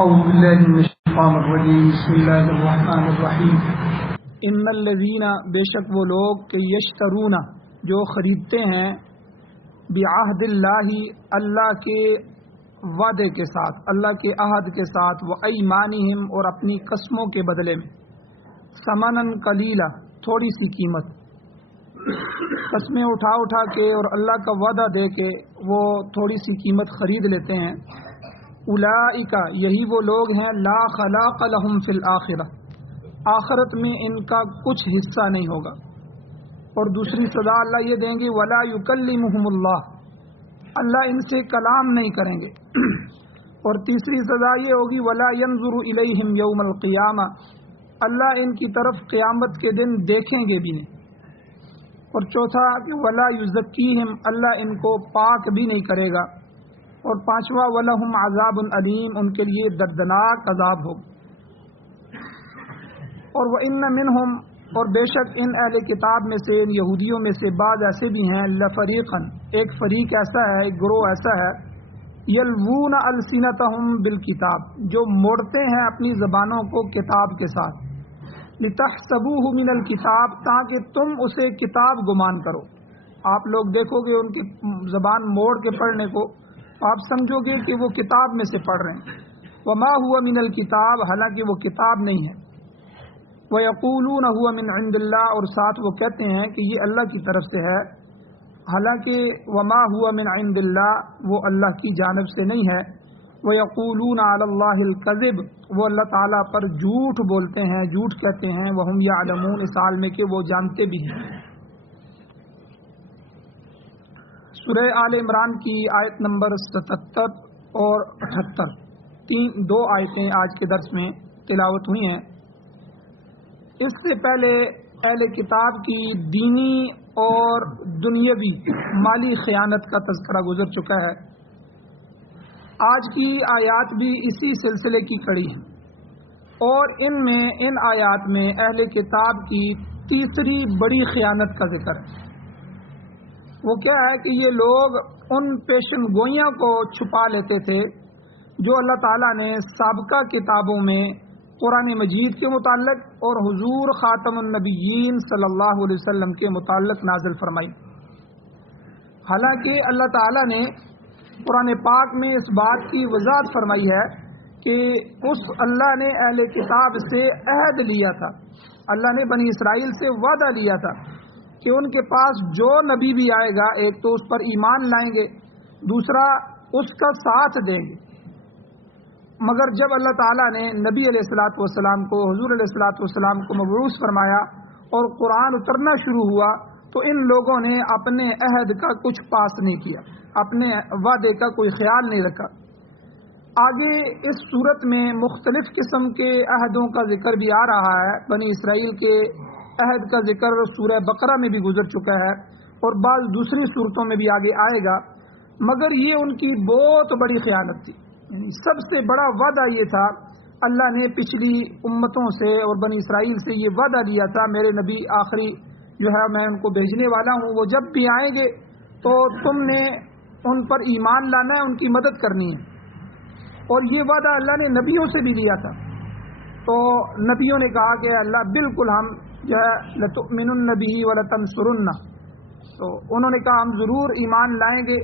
اعوذ باللہ من الشیطان الرجیم بسم اللہ الرحمن الرحیم ان الذین بے شک وہ لوگ کہ یشترون جو خریدتے ہیں بعہد اللہ اللہ کے وعدے کے ساتھ اللہ کے عہد کے ساتھ و ایمانہم اور اپنی قسموں کے بدلے میں ثمنن قلیلا تھوڑی سی قیمت قسمیں اٹھا کے اور اللہ کا وعدہ دے کے وہ تھوڑی سی قیمت خرید لیتے ہیں اولئک یہی وہ لوگ ہیں لا خلاق لہم فی الآخرہ آخرت میں ان کا کچھ حصہ نہیں ہوگا. اور دوسری سزا اللہ یہ دیں گے ولا یکلمہم اللہ ان سے کلام نہیں کریں گے. اور تیسری سزا یہ ہوگی ولا ینظر الیہم یوم القیامہ اللہ ان کی طرف قیامت کے دن دیکھیں گے بھی نہیں. اور چوتھا کہ ولا یزکیہم اللہ ان کو پاک بھی نہیں کرے گا. اور پانچواں وَلَهُمْ عَذَابٌ علیم ان کے لیے دردناک عذاب ہو. اور وَإِنَّ مِنْهُمْ اور بے شک ان اہل کتاب میں سے ان یہودیوں میں سے بعض ایسے بھی ہیں لَفَرِيقًا ایک فریق ایسا ہے ایک گروہ ایسا ہے يَلْوُونَ أَلْسِنَتَهُمْ بِالْكِتَابِ جو موڑتے ہیں اپنی زبانوں کو کتاب کے ساتھ لِتَحْسَبُوهُ مِنَ الْكِتَابِ تاکہ تم اسے کتاب گمان کرو. آپ لوگ دیکھو گے ان کی زبان موڑ کے پڑھنے کو آپ سمجھو گے کہ وہ کتاب میں سے پڑھ رہے ہیں. وما هو من الکتاب حالانکہ وہ کتاب نہیں ہے. وَيَقُولُونَ هُوَ مِنْ عِنْدِ اللَّهِ اور ساتھ وہ کہتے ہیں کہ یہ اللہ کی طرف سے ہے حالانکہ وما هو من عند اللہ وہ اللہ کی جانب سے نہیں ہے. وَيَقُولُونَ عَلَى اللَّهِ الْكَذِبَ وہ اللہ تعالیٰ پر جھوٹ بولتے ہیں جھوٹ کہتے ہیں. وَهُمْ يَعْلَمُونَ اس حال میں کہ وہ جانتے بھی ہیں. سورہ آل عمران کی آیت نمبر 77 اور 78 دو آیتیں آج کے درس میں تلاوت ہوئی ہیں. اس سے پہلے اہل کتاب کی دینی اور دنیاوی مالی خیانت کا تذکرہ گزر چکا ہے. آج کی آیات بھی اسی سلسلے کی کڑی ہیں اور ان آیات میں اہل کتاب کی تیسری بڑی خیانت کا ذکر ہے. وہ کیا ہے کہ یہ لوگ ان پیشن گوئیاں کو چھپا لیتے تھے جو اللہ تعالیٰ نے سابقہ کتابوں میں قرآن مجید کے متعلق اور حضور خاتم النبیین صلی اللہ علیہ وسلم کے متعلق نازل فرمائی. حالانکہ اللہ تعالیٰ نے قرآن پاک میں اس بات کی وضاحت فرمائی ہے کہ اس اللہ نے اہل کتاب سے عہد لیا تھا. اللہ نے بنی اسرائیل سے وعدہ لیا تھا کہ ان کے پاس جو نبی بھی آئے گا ایک تو اس پر ایمان لائیں گے دوسرا اس کا ساتھ دیں گے. مگر جب اللہ تعالیٰ نے نبی علیہ الصلوۃ والسلام کو حضور علیہ الصلوۃ والسلام کو مبعوث فرمایا اور قرآن اترنا شروع ہوا تو ان لوگوں نے اپنے عہد کا کچھ پاس نہیں کیا اپنے وعدے کا کوئی خیال نہیں رکھا. آگے اس صورت میں مختلف قسم کے عہدوں کا ذکر بھی آ رہا ہے. بنی اسرائیل کے عہد کا ذکر سورہ بقرہ میں بھی گزر چکا ہے اور بعض دوسری صورتوں میں بھی آگے آئے گا. مگر یہ ان کی بہت بڑی خیانت تھی. یعنی سب سے بڑا وعدہ یہ تھا اللہ نے پچھلی امتوں سے اور بنی اسرائیل سے یہ وعدہ لیا تھا میرے نبی آخری جو ہے میں ان کو بھیجنے والا ہوں وہ جب بھی آئیں گے تو تم نے ان پر ایمان لانا ہے ان کی مدد کرنی ہے. اور یہ وعدہ اللہ نے نبیوں سے بھی لیا تھا. تو نبیوں نے کہا کہ اللہ بالکل ہم جو ہے لتؤمنن بہ ولتنصرنہ تو انہوں نے کہا ہم ضرور ایمان لائیں گے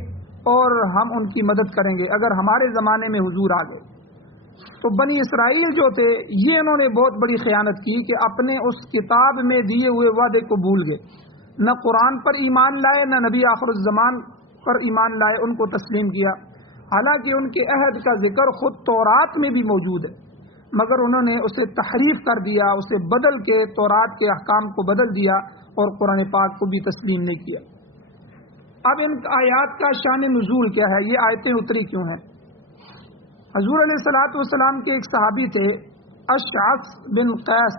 اور ہم ان کی مدد کریں گے اگر ہمارے زمانے میں حضور آ گئے. تو بنی اسرائیل جو تھے یہ انہوں نے بہت بڑی خیانت کی کہ اپنے اس کتاب میں دیے ہوئے وعدے کو بھول گئے. نہ قرآن پر ایمان لائے نہ نبی آخر الزمان پر ایمان لائے ان کو تسلیم کیا. حالانکہ ان کے عہد کا ذکر خود تورات میں بھی موجود ہے مگر انہوں نے اسے تحریف کر دیا اسے بدل کے تورات کے احکام کو بدل دیا اور قرآن پاک کو بھی تسلیم نہیں کیا. اب ان آیات کا شان نزول کیا ہے یہ آیتیں اتری کیوں ہیں؟ حضور علیہ الصلوۃ والسلام کے ایک صحابی تھے اشعث بن قیس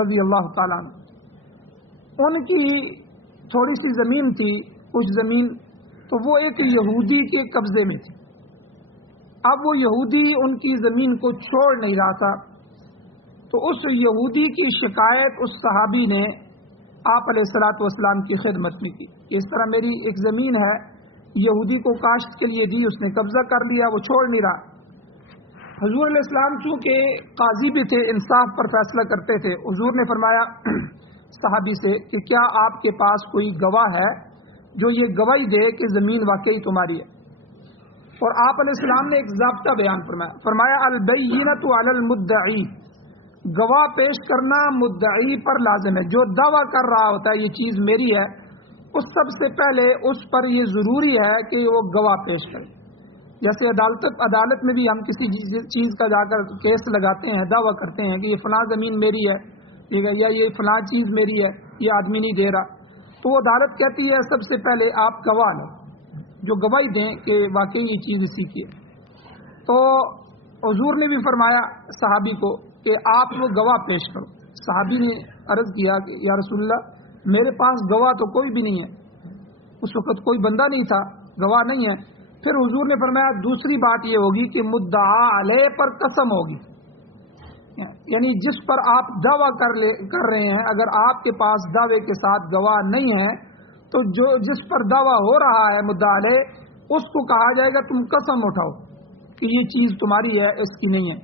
رضی اللہ تعالیٰ عنہ. ان کی تھوڑی سی زمین تھی کچھ زمین تو وہ ایک یہودی کے قبضے میں تھی. اب وہ یہودی ان کی زمین کو چھوڑ نہیں رہا تھا تو اس یہودی کی شکایت اس صحابی نے آپ علیہ الصلوۃ والسلام کی خدمت میں کی. اس طرح میری ایک زمین ہے یہودی کو کاشت کے لیے دی اس نے قبضہ کر لیا وہ چھوڑ نہیں رہا. حضور علیہ السلام چونکہ قاضی بھی تھے، انصاف پر فیصلہ کرتے تھے، حضور نے فرمایا صحابی سے کہ کیا آپ کے پاس کوئی گواہ ہے جو یہ گواہی دے کہ زمین واقعی تمہاری ہے؟ اور آپ علیہ السلام نے ایک ضابطہ بیان فرمایا البینۃ علی المدعی، گواہ پیش کرنا مدعی پر لازم ہے۔ جو دعویٰ کر رہا ہوتا ہے یہ چیز میری ہے، اس سب سے پہلے اس پر یہ ضروری ہے کہ وہ گواہ پیش کرے۔ جیسے عدالت میں بھی ہم کسی چیز کا جا کر کیس لگاتے ہیں، دعویٰ کرتے ہیں کہ یہ فلاں زمین میری ہے، ٹھیک ہے، یا یہ فلاں چیز میری ہے، یہ آدمی نہیں دے رہا، تو وہ عدالت کہتی ہے سب سے پہلے آپ گواہ لو جو گواہی دیں کہ واقعی یہ چیز اسی کی ہے۔ تو حضور نے بھی فرمایا صحابی کو کہ آپ وہ گواہ پیش کرو۔ صحابی نے عرض کیا کہ یا رسول اللہ میرے پاس گواہ تو کوئی بھی نہیں ہے، اس وقت کوئی بندہ نہیں تھا، گواہ نہیں ہے۔ پھر حضور نے فرمایا دوسری بات یہ ہوگی کہ مدعا علیہ پر قسم ہوگی، یعنی جس پر آپ دعویٰ کر رہے ہیں، اگر آپ کے پاس دعوے کے ساتھ گواہ نہیں ہے تو جس پر دعویٰ ہو رہا ہے مدعا علیہ، اس کو کہا جائے گا تم قسم اٹھاؤ کہ یہ چیز تمہاری ہے، اس کی نہیں ہے۔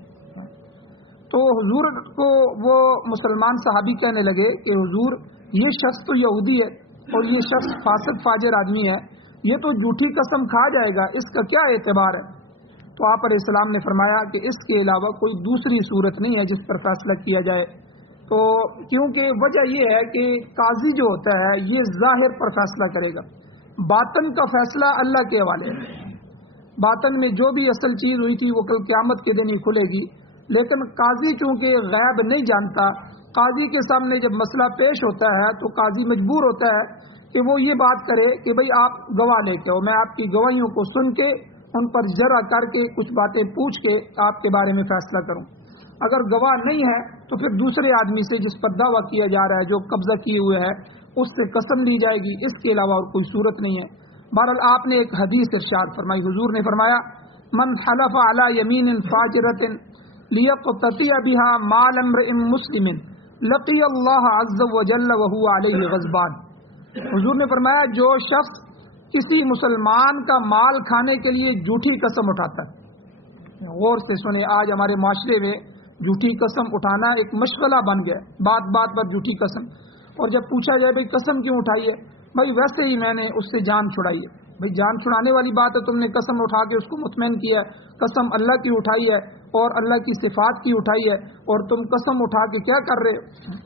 تو حضور کو وہ مسلمان صحابی کہنے لگے کہ حضور یہ شخص تو یہودی ہے اور یہ شخص فاسق فاجر آدمی ہے، یہ تو جھوٹی قسم کھا جائے گا، اس کا کیا اعتبار ہے؟ تو آپ علیہ السلام نے فرمایا کہ اس کے علاوہ کوئی دوسری صورت نہیں ہے جس پر فیصلہ کیا جائے۔ تو کیونکہ وجہ یہ ہے کہ قاضی جو ہوتا ہے یہ ظاہر پر فیصلہ کرے گا، باطن کا فیصلہ اللہ کے حوالے ہے۔ باطن میں جو بھی اصل چیز ہوئی تھی وہ کل قیامت کے دن ہی کھلے گی، لیکن قاضی چونکہ غیب نہیں جانتا، قاضی کے سامنے جب مسئلہ پیش ہوتا ہے تو قاضی مجبور ہوتا ہے کہ وہ یہ بات کرے کہ بھئی آپ گواہ لے کے ہو، میں آپ کی گواہیوں کو سن کے ان پر جرح کر کے کچھ باتیں پوچھ کے آپ کے بارے میں فیصلہ کروں۔ اگر گواہ نہیں ہے تو پھر دوسرے آدمی سے جس پر دعویٰ کیا جا رہا ہے، جو قبضہ کیے ہوئے ہے، اس سے قسم لی جائے گی، اس کے علاوہ اور کوئی صورت نہیں ہے۔ بہرحال آپ نے ایک حدیث ارشاد فرمائی، حضور نے فرمایا من حلف علی یمین فاجرۃ لیقتطع بها مال امرئ مسلم لقی اللہ عز وجل وهو علیہ غضبان۔ حضور نے فرمایا جو شخص کسی مسلمان کا مال کھانے کے لیے جھوٹی قسم اٹھاتا ہے، غور سے سنیں، آج ہمارے معاشرے میں جھوٹی قسم اٹھانا ایک مشغلہ بن گیا، بات بات پر جھوٹی قسم، اور جب پوچھا جائے بھائی قسم کیوں اٹھائی ہے، بھائی ویسے ہی میں نے اس سے جان چھڑائی ہے۔ بھائی جان چھڑانے والی بات ہے، تم نے قسم اٹھا کے اس کو مطمئن کیا ہے، قسم اللہ کی اٹھائی ہے اور اللہ کی صفات کی اٹھائی ہے، اور تم قسم اٹھا کے کیا کر رہے ہو؟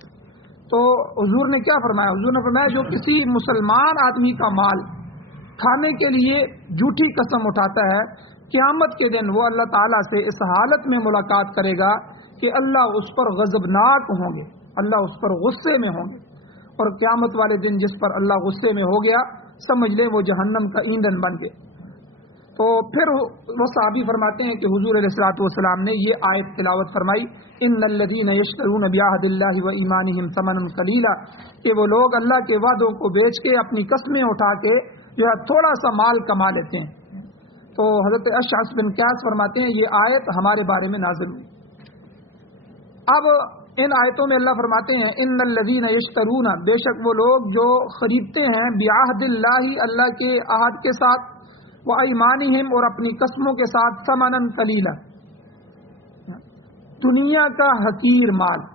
تو حضور نے کیا فرمایا؟ حضور نے فرمایا جو کسی مسلمان آدمی کا مال کھانے کے لیے جھوٹی قسم اٹھاتا ہے، قیامت کے دن وہ اللہ تعالیٰ سے اس حالت میں ملاقات کرے گا کہ اللہ اس پر غضبناک ہوں گے، اللہ اس پر غصے میں ہوں گے، اور قیامت والے دن جس پر اللہ غصے میں ہو گیا سمجھ لیں وہ جہنم کا ایندھن بن گئے۔ تو پھر وہ صحابی فرماتے ہیں کہ حضور علیہ الصلوۃ والسلام نے یہ آیت تلاوت فرمائی ان الذین یشترون بعہد اللہ وایمانہم ثمنا قلیلا، کہ وہ لوگ اللہ کے وعدوں کو بیچ کے اپنی قسمیں اٹھا کے جو ہے تھوڑا سا مال کما لیتے ہیں۔ تو حضرت اشعث بن قیس فرماتے ہیں یہ آیت ہمارے بارے میں نازل ہوئی۔ اب ان آیتوں میں اللہ فرماتے ہیں ان الذین یشترون، بے شک وہ لوگ جو خریدتے ہیں بعہد اللہ، اللہ کے عہد کے ساتھ، وایمانہم اور اپنی قسموں کے ساتھ، ثمنا قلیلا، دنیا کا حقیر مال۔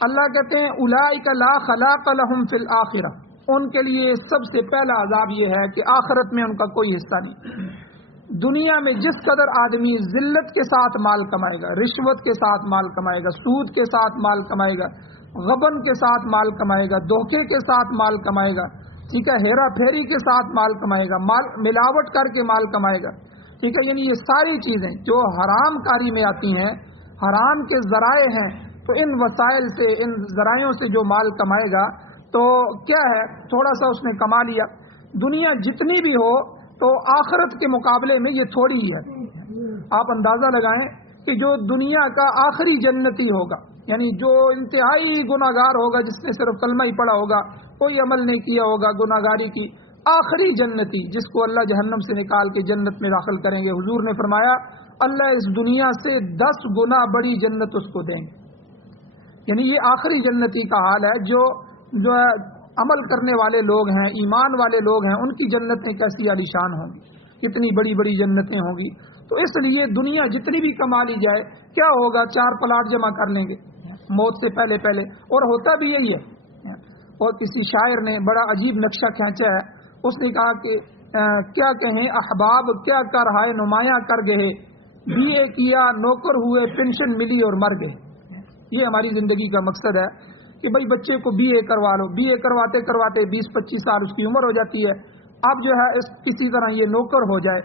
اللہ کہتے ہیں اولئک لا خلاق لہم فی الآخرہ، ان کے لیے سب سے پہلا عذاب یہ ہے کہ آخرت میں ان کا کوئی حصہ نہیں۔ دنیا میں جس قدر آدمی ذلت کے ساتھ مال کمائے گا، رشوت کے ساتھ مال کمائے گا، سود کے ساتھ مال کمائے گا، غبن کے ساتھ مال کمائے گا، دھوکے کے ساتھ مال کمائے گا، ٹھیک ہے، ہیرا پھیری کے ساتھ مال کمائے گا، مال ملاوٹ کر کے مال کمائے گا، ٹھیک ہے، یعنی یہ ساری چیزیں جو حرام کاری میں آتی ہیں، حرام کے ذرائع ہیں، تو ان وسائل سے، ان ذرائعوں سے جو مال کمائے گا تو کیا ہے، تھوڑا سا اس نے کما لیا۔ دنیا جتنی بھی ہو تو آخرت کے مقابلے میں یہ تھوڑی ہی ہے۔ آپ اندازہ لگائیں کہ جو دنیا کا آخری جنتی ہوگا، یعنی جو انتہائی گناہگار ہوگا، جس نے صرف کلمہ ہی پڑھا ہوگا، کوئی عمل نہیں کیا ہوگا گناہگاری کی، آخری جنتی جس کو اللہ جہنم سے نکال کے جنت میں داخل کریں گے، حضور نے فرمایا اللہ اس دنیا سے 10 گنا بڑی جنت اس کو دیں گے۔ یعنی یہ آخری جنتی کا حال ہے۔ جو عمل کرنے والے لوگ ہیں، ایمان والے لوگ ہیں، ان کی جنتیں کیسی عالیشان ہوں گی، کتنی بڑی بڑی جنتیں ہوں گی۔ تو اس لیے دنیا جتنی بھی کما لی جائے کیا ہوگا، 4 پلاٹ جمع کر لیں گے موت سے پہلے پہلے، اور ہوتا بھی یہی ہے۔ اور کسی شاعر نے بڑا عجیب نقشہ کھینچا ہے، اس نے کہا کہ کیا کہیں احباب کیا کر ہائے نمایاں کر گئے، بی اے کیا نوکر ہوئے پینشن ملی اور مر گئے۔ یہ ہماری زندگی کا مقصد ہے کہ بھائی بچے کو بی اے کروا لو، بی اے کرواتے کرواتے 20-25 سال اس کی عمر ہو جاتی ہے، اب جو ہے کسی طرح یہ نوکر ہو جائے،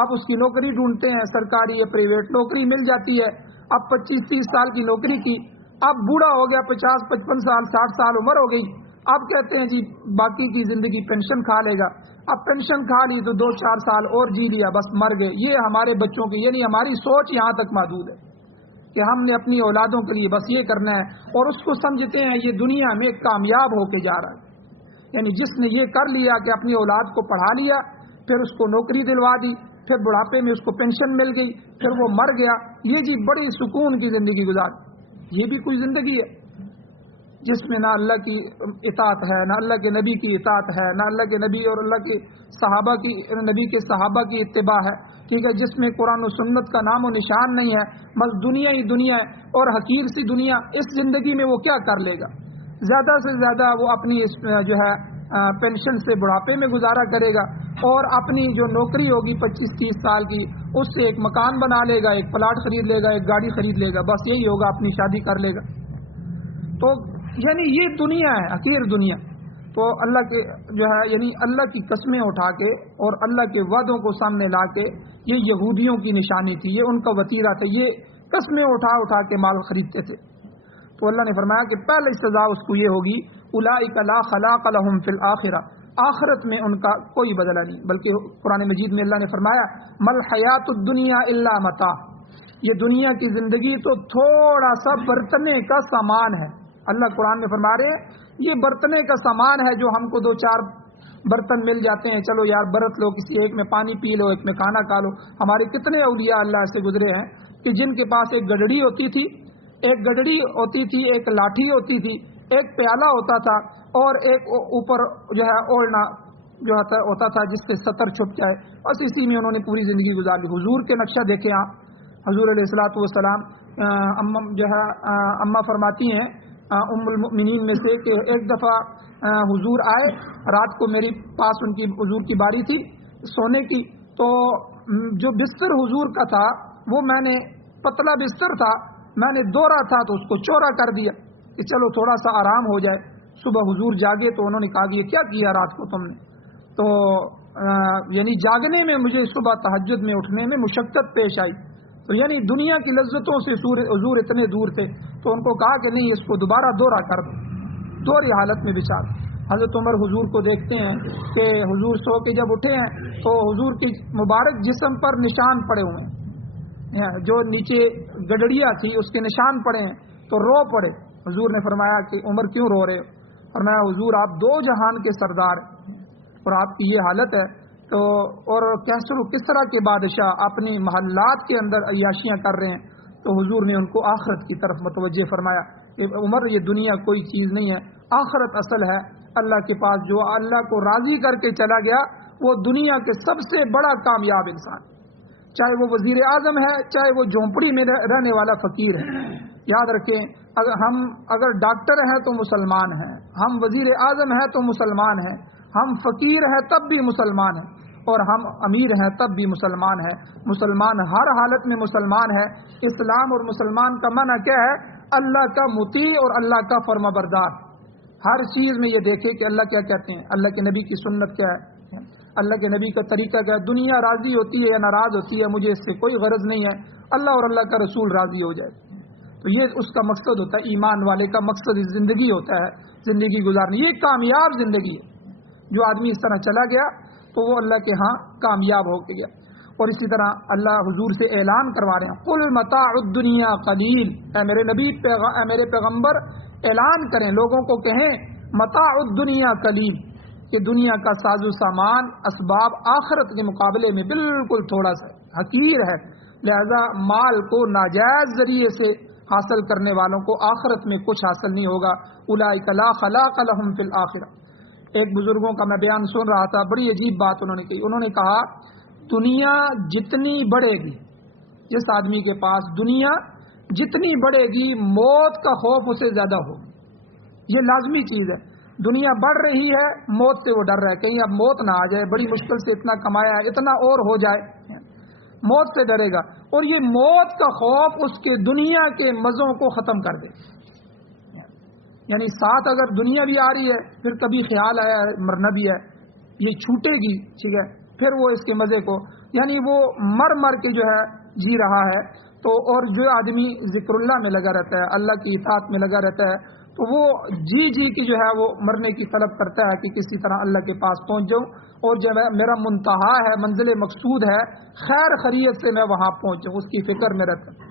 اب اس کی نوکری ڈھونڈتے ہیں، سرکاری یا پرائیویٹ نوکری مل جاتی ہے، اب 25-30 سال کی نوکری کی، اب بوڑھا ہو گیا، 50-55 سال 60 سال عمر ہو گئی، اب کہتے ہیں جی باقی کی زندگی پینشن کھا لے گا، اب پینشن کھا لی تو 2-4 سال اور جی لیا، بس مر گئے۔ یہ ہمارے بچوں کی، یعنی ہماری سوچ یہاں تک محدود ہے کہ ہم نے اپنی اولادوں کے لیے بس یہ کرنا ہے، اور اس کو سمجھتے ہیں یہ دنیا میں کامیاب ہو کے جا رہا ہے۔ یعنی جس نے یہ کر لیا کہ اپنی اولاد کو پڑھا لیا، پھر اس کو نوکری دلوا دی، پھر بڑھاپے میں اس کو پینشن مل گئی، پھر وہ مر گیا، یہ جی بڑی سکون کی زندگی گزار، یہ بھی کوئی زندگی ہے جس میں نہ اللہ کی اطاعت ہے، نہ اللہ کے نبی کی اطاعت ہے، نہ اللہ کے نبی اور اللہ کے صحابہ کی، نبی کے صحابہ کی اتباع ہے، ٹھیک ہے، جس میں قرآن و سنت کا نام و نشان نہیں ہے، بس دنیا ہی دنیا ہے اور حقیر سی دنیا۔ اس زندگی میں وہ کیا کر لے گا؟ زیادہ سے زیادہ وہ اپنی جو ہے پینشن سے بڑھاپے میں گزارا کرے گا، اور اپنی جو نوکری ہوگی 25-30 سال کی، اس سے ایک مکان بنا لے گا، ایک پلاٹ خرید لے گا، ایک گاڑی خرید لے گا، بس یہی ہوگا، اپنی شادی کر لے گا۔ تو یعنی یہ دنیا ہے، حقیر دنیا۔ تو اللہ کے جو ہے یعنی اللہ کی قسمیں اٹھا کے اور اللہ کے وعدوں کو سامنے لا کے، یہ یہودیوں کی نشانی تھی، یہ ان کا وتیرہ تھا، یہ قسمیں اٹھا اٹھا کے مال خریدتے تھے۔ تو اللہ نے فرمایا کہ پہلی سزا اس کو یہ ہوگی، اولئک لا خلاق لهم فی الآخرہ، آخرت میں ان کا کوئی بدلہ نہیں، بلکہ قرآن مجید میں اللہ نے فرمایا مل حیات الدنیا الا متاع، یہ دنیا کی زندگی تو تھوڑا سا برتنے کا سامان ہے۔ اللہ قرآن میں فرما رہے ہیں یہ برتنے کا سامان ہے، جو ہم کو 2-4 برتن مل جاتے ہیں، چلو یار برت لو، کسی ایک میں پانی پی لو، ایک میں کھانا کھا لو۔ ہمارے کتنے اولیاء اللہ سے گزرے ہیں کہ جن کے پاس ایک گڈڑی ہوتی تھی، ایک لاٹھی ہوتی تھی، ایک پیالہ ہوتا تھا، اور ایک اوپر جو ہے اوڑھنا جو ہوتا تھا جس سے ستر چھپ جائے، بس اسی میں انہوں نے پوری زندگی گزار لی۔ حضور کے نقشہ دیکھیں آپ، حضور علیہ الصلوۃ والسلام جو ہے اماں فرماتی ہیں ام المؤمنین میں سے کہ ایک دفعہ حضور آئے، رات کو میری پاس ان کی حضور کی باری تھی سونے کی، تو جو بستر حضور کا تھا وہ میں نے، پتلا بستر تھا، میں نے دورا تھا تو اس کو چورا کر دیا کہ چلو تھوڑا سا آرام ہو جائے۔ صبح حضور جاگے تو انہوں نے کہا کہ یہ کیا کیا رات کو تم نے؟ تو یعنی جاگنے میں مجھے صبح تہجد میں اٹھنے میں مشقت پیش آئی، تو یعنی دنیا کی لذتوں سے حضور اتنے دور تھے، تو ان کو کہا کہ نہیں اس کو دوبارہ دورہ کر دو، دوری حالت میں بچا دو۔ حضرت عمر حضور کو دیکھتے ہیں کہ حضور سو کے جب اٹھے ہیں تو حضور کی مبارک جسم پر نشان پڑے ہوئے ہیں، جو نیچے گڈڑیا تھی اس کے نشان پڑے ہیں، تو رو پڑے۔ حضور نے فرمایا کہ عمر کیوں رو رہے ہو؟ فرمایا حضور آپ 2 جہان کے سردار اور آپ کی یہ حالت ہے، تو اور کسرا کے بادشاہ اپنی محلات کے اندر عیاشیاں کر رہے ہیں، تو حضور نے ان کو آخرت کی طرف متوجہ فرمایا کہ عمر یہ دنیا کوئی چیز نہیں ہے، آخرت اصل ہے۔ اللہ کے پاس جو اللہ کو راضی کر کے چلا گیا وہ دنیا کے سب سے بڑا کامیاب انسان، چاہے وہ وزیر اعظم ہے، چاہے وہ جھونپڑی میں رہنے والا فقیر ہے۔ یاد رکھیں اگر ڈاکٹر ہیں تو مسلمان ہیں، ہم وزیر اعظم ہیں تو مسلمان ہیں، ہم فقیر ہیں تب بھی مسلمان ہیں، اور ہم امیر ہیں تب بھی مسلمان ہیں۔ مسلمان ہر حالت میں مسلمان ہے۔ اسلام اور مسلمان کا معنی کیا ہے؟ اللہ کا مطیع اور اللہ کا فرما بردار۔ ہر چیز میں یہ دیکھے کہ اللہ کیا کہتے ہیں، اللہ کے نبی کی سنت کیا ہے، اللہ کے نبی کا طریقہ کیا ہے۔ دنیا راضی ہوتی ہے یا ناراض ہوتی ہے مجھے اس سے کوئی غرض نہیں ہے، اللہ اور اللہ کا رسول راضی ہو جائے، تو یہ اس کا مقصد ہوتا ہے۔ ایمان والے کا مقصد زندگی ہوتا ہے، زندگی گزارنی، یہ کامیاب زندگی ہے۔ جو آدمی اس طرح چلا گیا تو وہ اللہ کے ہاں کامیاب ہو کے گیا۔ اور اسی طرح اللہ حضور سے اعلان کروا رہے ہیں، قل متاع الدنیا قلیل، اے میرے نبی اے میرے پیغمبر اعلان کریں، لوگوں کو کہیں متاع الدنیا قلیل، کہ دنیا کا ساز و سامان اسباب آخرت کے مقابلے میں بالکل تھوڑا سا حقیر ہے، لہذا مال کو ناجائز ذریعے سے حاصل کرنے والوں کو آخرت میں کچھ حاصل نہیں ہوگا۔ اولئک لا خلاق لهم فی الآخرہ۔ ایک بزرگوں کا میں بیان سن رہا تھا، بڑی عجیب بات انہوں نے کہی، انہوں نے کہا دنیا جتنی بڑھے گی، جس آدمی کے پاس دنیا جتنی بڑھے گی موت کا خوف اسے زیادہ ہوگا۔ یہ لازمی چیز ہے، دنیا بڑھ رہی ہے، موت سے وہ ڈر رہا ہے، کہیں اب موت نہ آ جائے، بڑی مشکل سے اتنا کمایا ہے، اتنا اور ہو جائے، موت سے ڈرے گا، اور یہ موت کا خوف اس کے دنیا کے مزوں کو ختم کر دے۔ یعنی ساتھ اگر دنیا بھی آ رہی ہے، پھر کبھی خیال آیا ہے مرنا بھی ہے، یہ چھوٹے گی، ٹھیک ہے، پھر وہ اس کے مزے کو، یعنی وہ مر کے جو ہے جی رہا ہے۔ تو اور جو آدمی ذکر اللہ میں لگا رہتا ہے، اللہ کی اطاعت میں لگا رہتا ہے، تو وہ جی کی جو ہے وہ مرنے کی طلب کرتا ہے کہ کسی طرح اللہ کے پاس پہنچ جاؤں، اور جو ہے میرا منتہا ہے، منزل مقصود ہے، خیر خیریت سے میں وہاں پہنچ جاؤں، اس کی فکر میں رہتا ہے۔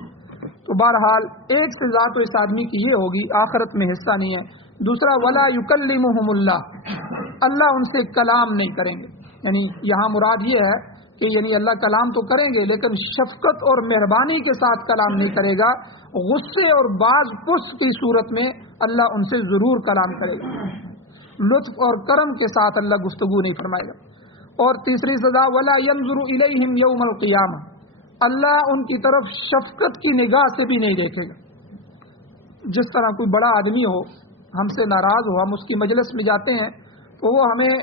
تو بہرحال ایک سزا تو اس آدمی کی یہ ہوگی، آخرت میں حصہ نہیں ہے۔ دوسرا ولا یکلمہم اللہ، اللہ ان سے کلام نہیں کریں گے، یعنی یہاں مراد یہ ہے کہ یعنی اللہ کلام تو کریں گے لیکن شفقت اور مہربانی کے ساتھ کلام نہیں کرے گا، غصے اور باز پرس کی صورت میں اللہ ان سے ضرور کلام کرے گا، لطف اور کرم کے ساتھ اللہ گفتگو نہیں فرمائے گا۔ اور تیسری سزا ولا ینظر الیہم یوم القیامہ، اللہ ان کی طرف شفقت کی نگاہ سے بھی نہیں دیکھے گا۔ جس طرح کوئی بڑا آدمی ہو، ہم سے ناراض ہو، ہم اس کی مجلس میں جاتے ہیں تو وہ ہمیں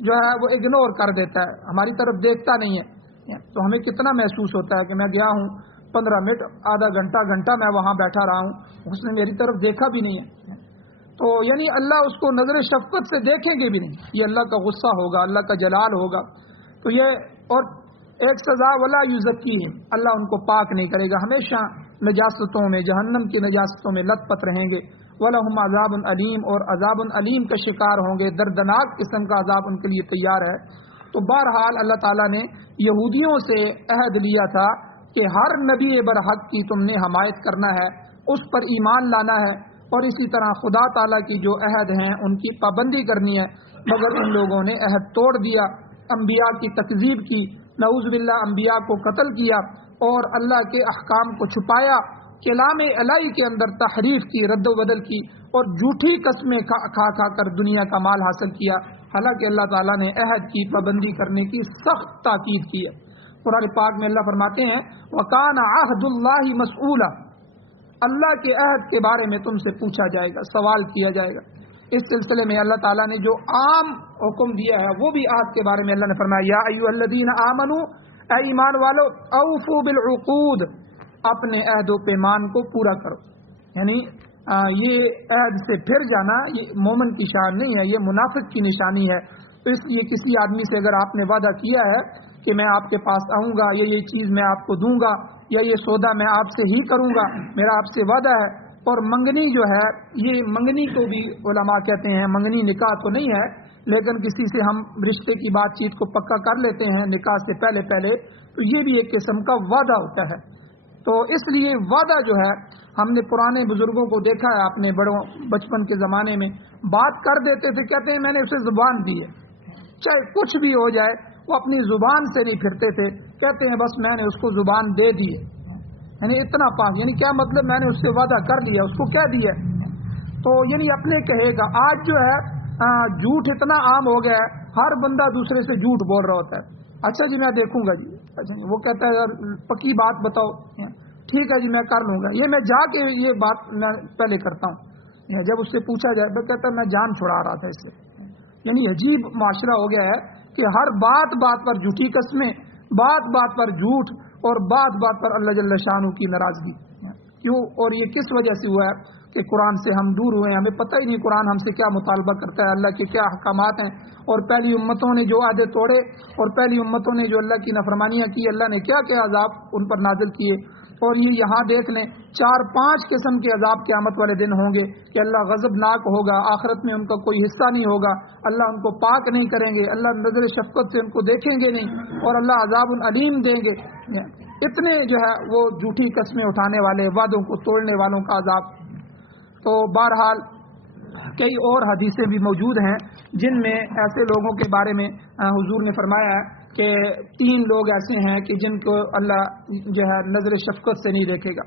جو ہے وہ اگنور کر دیتا ہے، ہماری طرف دیکھتا نہیں ہے، تو ہمیں کتنا محسوس ہوتا ہے کہ میں گیا ہوں 15 منٹ، آدھا گھنٹہ میں وہاں بیٹھا رہا ہوں، اس نے میری طرف دیکھا بھی نہیں ہے، تو یعنی اللہ اس کو نظر شفقت سے دیکھیں گے بھی نہیں، یہ اللہ کا غصہ ہوگا، اللہ کا جلال ہوگا۔ تو یہ اور ایک سزا ولا یزکیہم، اللہ ان کو پاک نہیں کرے گا، ہمیشہ نجاستوں میں، جہنم کی نجاستوں میں لت پت رہیں گے۔ وَلَهُمْ عَذَابٌ علیم، اور عذاب علیم کا شکار ہوں گے، دردناک قسم کا عذاب ان کے لیے تیار ہے۔ تو بہرحال اللہ تعالیٰ نے یہودیوں سے عہد لیا تھا کہ ہر نبی برحق کی تم نے حمایت کرنا ہے، اس پر ایمان لانا ہے، اور اسی طرح خدا تعالیٰ کی جو عہد ہیں ان کی پابندی کرنی ہے، مگر ان لوگوں نے عہد توڑ دیا، انبیاء کی تکذیب کی، نعوذ باللہ انبیاء کو قتل کیا، اور اللہ کے احکام کو چھپایا، کلام الہی کے اندر تحریف کی، رد و بدل کی، اور جھوٹی قسمیں کھا کر دنیا کا مال حاصل کیا، حالانکہ اللہ تعالیٰ نے عہد کی پابندی کرنے کی سخت تاکید کی ہے۔ قرآن پاک میں اللہ فرماتے ہیں وَكَانَ عَهْدُ اللَّهِ مَسْئُولًا، اللہ کے عہد کے بارے میں تم سے پوچھا جائے گا، سوال کیا جائے گا۔ اس سلسلے میں اللہ تعالیٰ نے جو عام حکم دیا ہے وہ بھی عہد کے بارے میں اللہ نے فرمایا یا ایھا الذین آمنوا، اے ایمان والو، اوفوا بالعقود، اپنے عہد و پیمان کو پورا کرو۔ یعنی یہ عہد سے پھر جانا یہ مومن کی شان نہیں ہے، یہ منافق کی نشانی ہے۔ تو اس لیے کسی آدمی سے اگر آپ نے وعدہ کیا ہے کہ میں آپ کے پاس آؤں گا، یہ چیز میں آپ کو دوں گا، یا یہ سودا میں آپ سے ہی کروں گا، میرا آپ سے وعدہ ہے۔ اور منگنی جو ہے، یہ منگنی کو بھی علماء کہتے ہیں، منگنی نکاح تو نہیں ہے لیکن کسی سے ہم رشتے کی بات چیت کو پکا کر لیتے ہیں نکاح سے پہلے، تو یہ بھی ایک قسم کا وعدہ ہوتا ہے۔ تو اس لیے وعدہ جو ہے، ہم نے پرانے بزرگوں کو دیکھا ہے، اپنے بڑوں بچپن کے زمانے میں بات کر دیتے تھے، کہتے ہیں میں نے اسے زبان دی ہے، چاہے کچھ بھی ہو جائے وہ اپنی زبان سے نہیں پھرتے تھے، کہتے ہیں بس میں نے اس کو زبان دے دی ہے، یعنی اتنا پاک، یعنی کیا مطلب میں نے اس سے وعدہ کر لیا، اس کو کہہ دیا، تو یعنی اپنے کہے گا۔ آج جو ہے جھوٹ اتنا عام ہو گیا ہے، ہر بندہ دوسرے سے جھوٹ بول رہا ہوتا ہے، اچھا جی میں دیکھوں گا جی، اچھا جی، وہ کہتا ہے یار پکی بات بتاؤ، ٹھیک ہے جی میں کر لوں گا، یہ میں جا کے یہ بات میں پہلے کرتا ہوں، جب اس سے پوچھا جائے تو کہتا ہے میں جان چھڑا رہا تھا اس سے۔ یعنی عجیب معاشرہ ہو گیا ہے کہ ہر بات پر جھوٹی قسمیں، بات پر جھوٹ، اور بات پر اللہ جل شانہ کی ناراضگی، کیوں؟ اور یہ کس وجہ سے ہوا ہے کہ قرآن سے ہم دور ہوئے، ہمیں پتہ ہی نہیں قرآن ہم سے کیا مطالبہ کرتا ہے، اللہ کے کیا احکامات ہیں، اور پہلی امتوں نے جو عہد توڑے، اور پہلی امتوں نے جو اللہ کی نافرمانیاں کی، اللہ نے کیا کیا عذاب ان پر نازل کیے۔ اور یہ یہاں دیکھ لیں 4-5 قسم کے عذاب قیامت والے دن ہوں گے کہ اللہ غضبناک ہوگا، آخرت میں ان کا کوئی حصہ نہیں ہوگا، اللہ ان کو پاک نہیں کریں گے، اللہ نظر شفقت سے ان کو دیکھیں گے نہیں، اور اللہ عذاب علیم دیں گے۔ اتنے جو ہے وہ جھوٹی قسمیں اٹھانے والے، وعدوں کو توڑنے والوں کا عذاب۔ تو بہرحال کئی اور حدیثیں بھی موجود ہیں جن میں ایسے لوگوں کے بارے میں حضور نے فرمایا ہے کہ 3 لوگ ایسے ہیں کہ جن کو اللہ جو ہے نظر شفقت سے نہیں دیکھے گا۔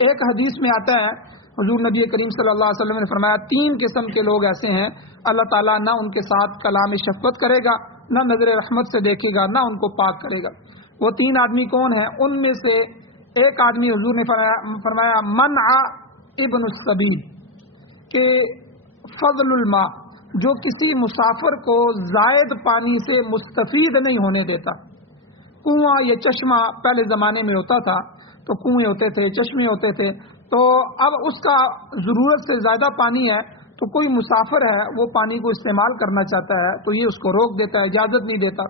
ایک حدیث میں آتا ہے حضور نبی کریم صلی اللہ علیہ وسلم نے فرمایا 3 قسم کے لوگ ایسے ہیں اللہ تعالیٰ نہ ان کے ساتھ کلام شفقت کرے گا، نہ نظر رحمت سے دیکھے گا، نہ ان کو پاک کرے گا۔ وہ 3 آدمی کون ہیں؟ ان میں سے ایک آدمی حضور نے فرمایا منع ابن السبیل کہ فضل الماء، جو کسی مسافر کو زائد پانی سے مستفید نہیں ہونے دیتا۔ کنواں یا چشمہ پہلے زمانے میں ہوتا تھا تو کنویں ہوتے تھے، چشمے ہوتے تھے، تو اب اس کا ضرورت سے زیادہ پانی ہے تو کوئی مسافر ہے وہ پانی کو استعمال کرنا چاہتا ہے تو یہ اس کو روک دیتا ہے، اجازت نہیں دیتا۔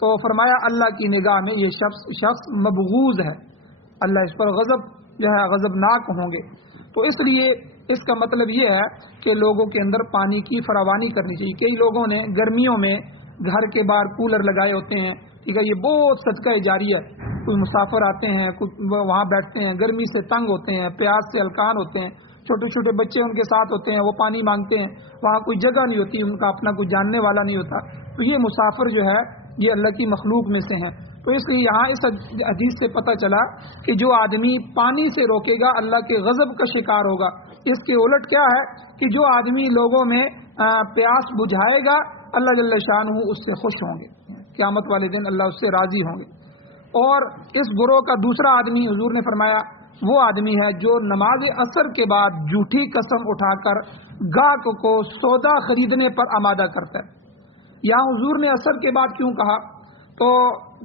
تو فرمایا اللہ کی نگاہ میں یہ شخص مبغوض ہے، اللہ اس پر غضبناک ہوں گے۔ تو اس لیے اس کا مطلب یہ ہے کہ لوگوں کے اندر پانی کی فراوانی کرنی چاہیے۔ کئی لوگوں نے گرمیوں میں گھر کے باہر کولر لگائے ہوتے ہیں، ٹھیک ہے، یہ بہت صدقہ جاریہ ہے۔ کوئی مسافر آتے ہیں، وہاں بیٹھتے ہیں، گرمی سے تنگ ہوتے ہیں، پیاس سے ہلکان ہوتے ہیں، چھوٹے چھوٹے بچے ان کے ساتھ ہوتے ہیں، وہ پانی مانگتے ہیں، وہاں کوئی جگہ نہیں ہوتی، ان کا اپنا کوئی جاننے والا نہیں ہوتا، تو یہ مسافر جو ہے یہ اللہ کی مخلوق میں سے ہیں۔ تو اس لیے یہاں اس حدیث سے پتہ چلا کہ جو آدمی پانی سے روکے گا اللہ کے غضب کا شکار ہوگا۔ اس کے الٹ کیا ہے کہ جو آدمی لوگوں میں پیاس بجھائے گا اللہ جل شانہ اس سے خوش ہوں گے، قیامت والے دن اللہ اس سے راضی ہوں گے۔ اور اس گروہ کا دوسرا آدمی حضور نے فرمایا وہ آدمی ہے جو نماز عصر کے بعد جھوٹی قسم اٹھا کر گاہک کو سودا خریدنے پر آمادہ کرتا ہے۔ یہاں حضور نے عصر کے بعد کیوں کہا؟ تو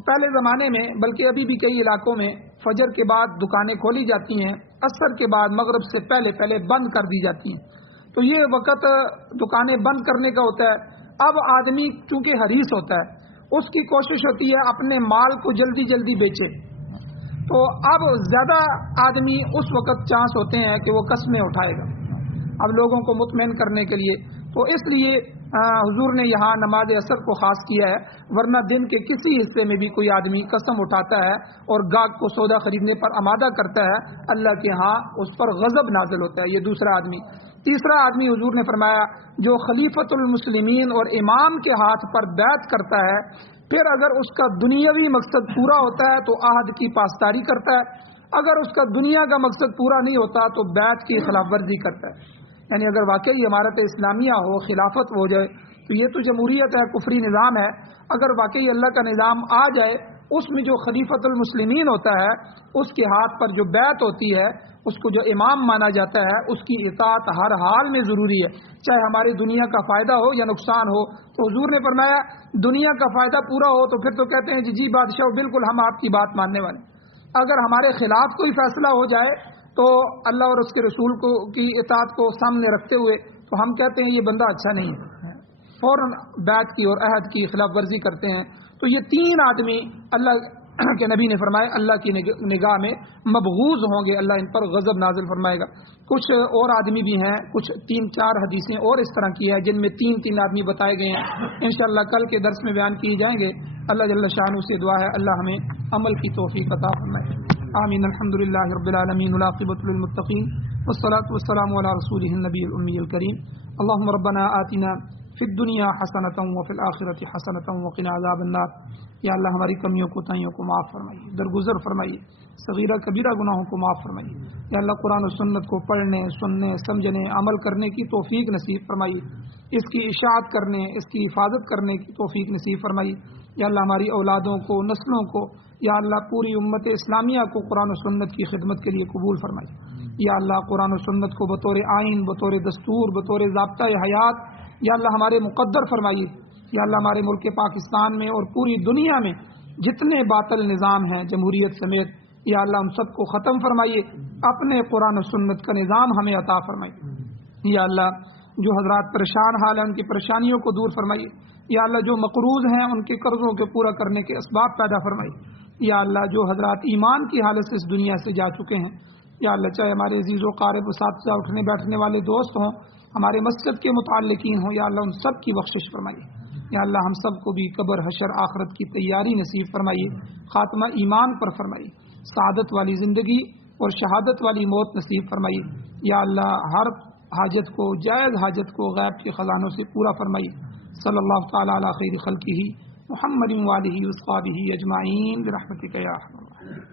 پہلے زمانے میں، بلکہ ابھی بھی کئی علاقوں میں فجر کے بعد دکانیں کھولی جاتی ہیں، عصر کے بعد مغرب سے پہلے بند کر دی جاتی ہیں، تو یہ وقت دکانیں بند کرنے کا ہوتا ہے۔ اب آدمی چونکہ حریص ہوتا ہے، اس کی کوشش ہوتی ہے اپنے مال کو جلدی جلدی بیچے، تو اب زیادہ آدمی اس وقت چانس ہوتے ہیں کہ وہ قسمیں اٹھائے گا اب لوگوں کو مطمئن کرنے کے لیے۔ تو اس لیے حضور نے یہاں نماز عصر کو خاص کیا ہے، ورنہ دن کے کسی حصے میں بھی کوئی آدمی قسم اٹھاتا ہے اور گاہک کو سودا خریدنے پر آمادہ کرتا ہے، اللہ کے ہاں اس پر غضب نازل ہوتا ہے۔ یہ دوسرا آدمی۔ تیسرا آدمی حضور نے فرمایا جو خلیفۃ المسلمین اور امام کے ہاتھ پر بیعت کرتا ہے، پھر اگر اس کا دنیاوی مقصد پورا ہوتا ہے تو عہد کی پاسداری کرتا ہے، اگر اس کا دنیا کا مقصد پورا نہیں ہوتا تو بیعت کی خلاف ورزی کرتا ہے۔ یعنی اگر واقعی عمارت اسلامیہ ہو، خلافت ہو جائے تو یہ تو جمہوریت ہے، کفری نظام ہے، اگر واقعی اللہ کا نظام آ جائے اس میں جو خلیفۃ المسلمین ہوتا ہے اس کے ہاتھ پر جو بیعت ہوتی ہے، اس کو جو امام مانا جاتا ہے، اس کی اطاعت ہر حال میں ضروری ہے، چاہے ہماری دنیا کا فائدہ ہو یا نقصان ہو۔ تو حضور نے فرمایا دنیا کا فائدہ پورا ہو تو پھر تو کہتے ہیں جی بادشاہ بالکل ہم آپ کی بات ماننے والے، اگر ہمارے خلاف کوئی فیصلہ ہو جائے تو اللہ اور اس کے رسول کو کی اطاعت کو سامنے رکھتے ہوئے تو ہم کہتے ہیں یہ بندہ اچھا نہیں ہے، فوراً بیعت کی اور عہد کی خلاف ورزی کرتے ہیں۔ تو یہ 3 آدمی اللہ کہ نبی نے فرمایا اللہ کی نگاہ میں مبغوض ہوں گے، اللہ ان پر غضب نازل فرمائے گا۔ کچھ اور آدمی بھی ہیں، کچھ 3-4 حدیثیں اور اس طرح کی ہے جن میں 3 آدمی بتائے گئے ہیں، انشاءاللہ کل کے درس میں بیان کیے جائیں گے۔ اللہ جل شانہ سے دعا ہے اللہ ہمیں عمل کی توفیق عطا فرمائے، آمین۔ الحمدللہ رب العالمین والعاقبۃ للمتقین والصلاۃ والسلام علی رسولہ النبی الامی الکریم۔ اللهم ربنا آتنا فی الدنیا حسنۃ وفی الآخرۃ حسنۃ وقنا عذاب النار۔ یا اللہ ہماری کمیوں کوتاہیوں کو معاف فرمائیے، درگزر فرمائیے، صغیرہ کبیرہ گناہوں کو معاف فرمائیے۔ یا اللہ قرآن و سنت کو پڑھنے، سننے، سمجھنے، عمل کرنے کی توفیق نصیب فرمائیے، اس کی اشاعت کرنے، اس کی حفاظت کرنے کی توفیق نصیب فرمائیے۔ یا اللہ ہماری اولادوں کو، نسلوں کو، یا اللہ پوری امت اسلامیہ کو قرآن و سنت کی خدمت کے لیے قبول فرمائیے۔ یا اللہ قرآن و سنت کو بطور آئین، بطور دستور، بطور ضابطہ حیات یا اللہ ہمارے مقدر فرمائیے۔ یا اللہ ہمارے ملک پاکستان میں اور پوری دنیا میں جتنے باطل نظام ہیں جمہوریت سمیت، یا اللہ ہم سب کو ختم فرمائیے، اپنے قرآن و سنت کا نظام ہمیں عطا فرمائیے۔ یا اللہ جو حضرات پریشان حال ہیں ان کی پریشانیوں کو دور فرمائیے۔ یا اللہ جو مقروض ہیں ان کے قرضوں کو پورا کرنے کے اسباب پیدا فرمائیے۔ یا اللہ جو حضرات ایمان کی حالت سے اس دنیا سے جا چکے ہیں، یا اللہ چاہے ہمارے عزیز و قارب اساتذہ، اٹھنے بیٹھنے والے دوست ہوں، ہمارے مسجد کے متعلقین ہوں، یا اللہ ان سب کی بخشش فرمائیے۔ یا اللہ ہم سب کو بھی قبر، حشر، آخرت کی تیاری نصیب فرمائیے، خاتمہ ایمان پر فرمائیے، سعادت والی زندگی اور شہادت والی موت نصیب فرمائیے۔ یا اللہ ہر حاجت کو، جائز حاجت کو غیب کے خزانوں سے پورا فرمائیے۔ صلی اللہ تعالی علی خیر خلقہ محمد وآلہ وصحبہ اجمعین برحمتک یا ارحم الراحمین۔